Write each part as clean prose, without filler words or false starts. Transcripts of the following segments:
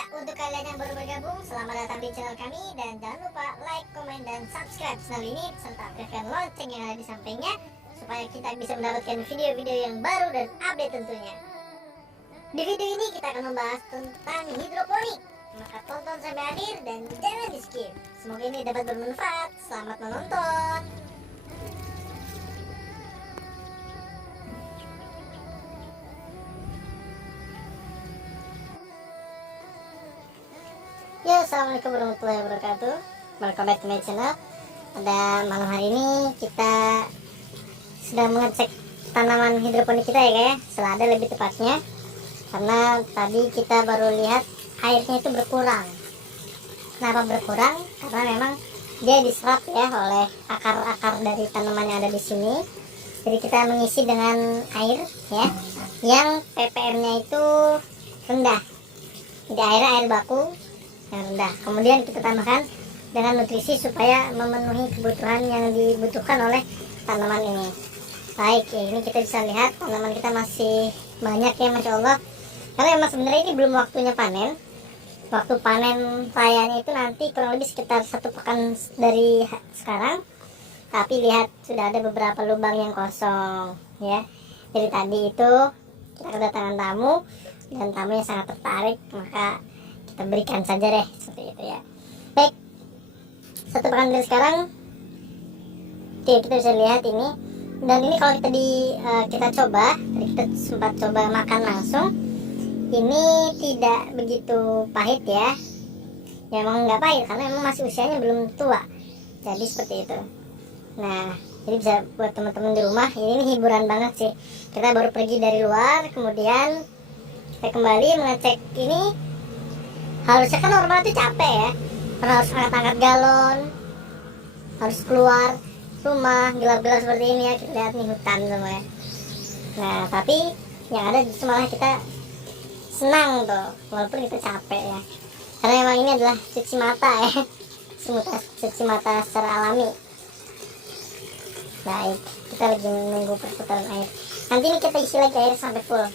Ya, untuk kalian yang baru bergabung, selamat datang di channel kami. Dan jangan lupa like, komen, dan subscribe channel ini, serta aktifkan lonceng yang ada di sampingnya, supaya kita bisa mendapatkan video-video yang baru dan update tentunya. Di video ini kita akan membahas tentang hidroponik. Maka tonton sampai akhir dan jangan di skip. Semoga ini dapat bermanfaat. Selamat menonton. Ya, assalamualaikum warahmatullahi wabarakatuh. Welcome back to my channel. Pada malam hari ini kita sedang mengecek tanaman hidroponik kita ya guys, selada lebih tepatnya. Karena tadi kita baru lihat airnya itu berkurang. Kenapa berkurang? Karena memang dia diserap ya oleh akar-akar dari tanaman yang ada di sini. Jadi kita mengisi dengan air ya, yang ppm-nya itu rendah. Jadi air baku yang rendah. Kemudian kita tambahkan dengan nutrisi supaya memenuhi kebutuhan yang dibutuhkan oleh tanaman ini. Baik, ya, ini kita bisa lihat tanaman kita masih banyak ya, Masya Allah. Karena memang sebenarnya ini belum waktunya panen. Waktu panen rayanya itu nanti kurang lebih sekitar 1 pekan dari sekarang. Tapi lihat sudah ada beberapa lubang yang kosong ya. Jadi tadi itu kita kedatangan tamu dan tamunya sangat tertarik, maka kita berikan saja deh seperti itu ya. Baik, 1 pekan dari sekarang, oke, kita bisa lihat ini. Dan ini kalau kita coba, tadi kita sempat coba makan langsung, ini tidak begitu pahit ya. Ya emang nggak pahit karena emang masih usianya belum tua. Jadi seperti itu. Nah, jadi bisa buat teman-teman di rumah, ini hiburan banget sih. Kita baru pergi dari luar, kemudian kita kembali mengecek ini. Harusnya kan normal itu capek ya, karena harus angkat-angkat galon, harus keluar rumah, gelap-gelap seperti ini ya. Kita lihat nih hutan semua ya. Nah, tapi yang ada justru malah kita senang tuh, walaupun kita capek ya. Karena memang ini adalah cuci mata ya, cuci mata secara alami. Baik, kita lagi menunggu perputaran air. Nanti ini kita isi lagi air sampai full.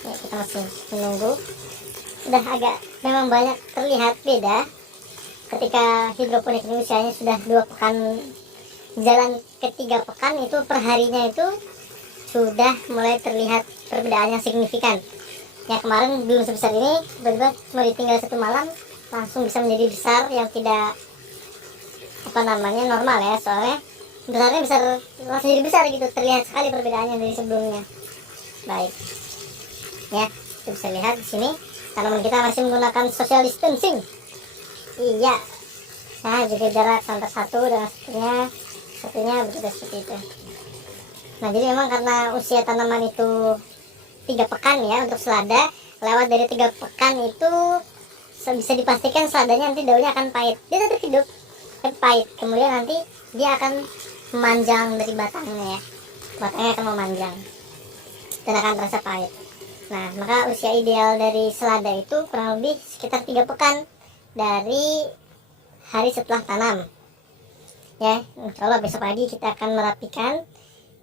Ya, kita masih menunggu. Udah agak memang banyak terlihat beda ketika hidroponik ini usianya sudah 2 pekan, jalan ke 3 pekan itu perharinya itu sudah mulai terlihat perbedaan yang signifikan. Ya, kemarin belum sebesar ini, tiba-tiba cuma ditinggal 1 malam langsung bisa menjadi besar yang tidak normal ya. Soalnya besarnya besar, langsung jadi besar gitu, terlihat sekali perbedaannya dari sebelumnya. Baik ya, kita bisa lihat di sini tanaman kita masih menggunakan social distancing. Iya, nah juga jarak antara satu dengan satunya begitu seperti itu. Nah, jadi memang karena usia tanaman itu 3 pekan ya untuk selada, lewat dari 3 pekan itu bisa dipastikan seladanya nanti daunnya akan pahit. Dia tetap hidup tapi pahit, kemudian nanti dia akan memanjang dari batangnya ya, batangnya akan memanjang dan akan terasa pahit. Nah, maka usia ideal dari selada itu kurang lebih sekitar 3 pekan dari hari setelah tanam ya. Insya Allah besok pagi kita akan merapikan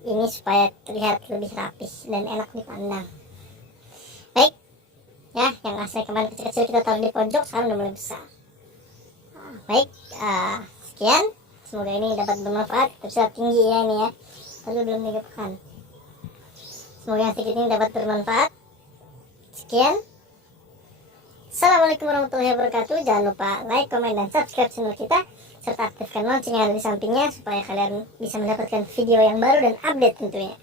ini supaya terlihat lebih rapih dan enak dipandang. Baik ya, yang asli kemarin kecil-kecil kita taruh di pojok, sekarang udah mulai besar. Baik, sekian, semoga ini dapat bermanfaat. Kita bisa tinggi ya ini ya, tapi belum 3 pekan. Semoga yang sedikit ini dapat bermanfaat. Sekian, assalamualaikum warahmatullahi wabarakatuh. Jangan lupa like, komen, dan subscribe channel kita, serta aktifkan lonceng yang ada di sampingnya supaya kalian bisa mendapatkan video yang baru dan update tentunya.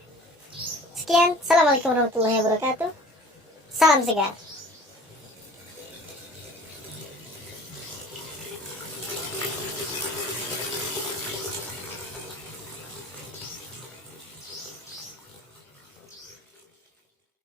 Sekian, assalamualaikum warahmatullahi wabarakatuh. Salam segar.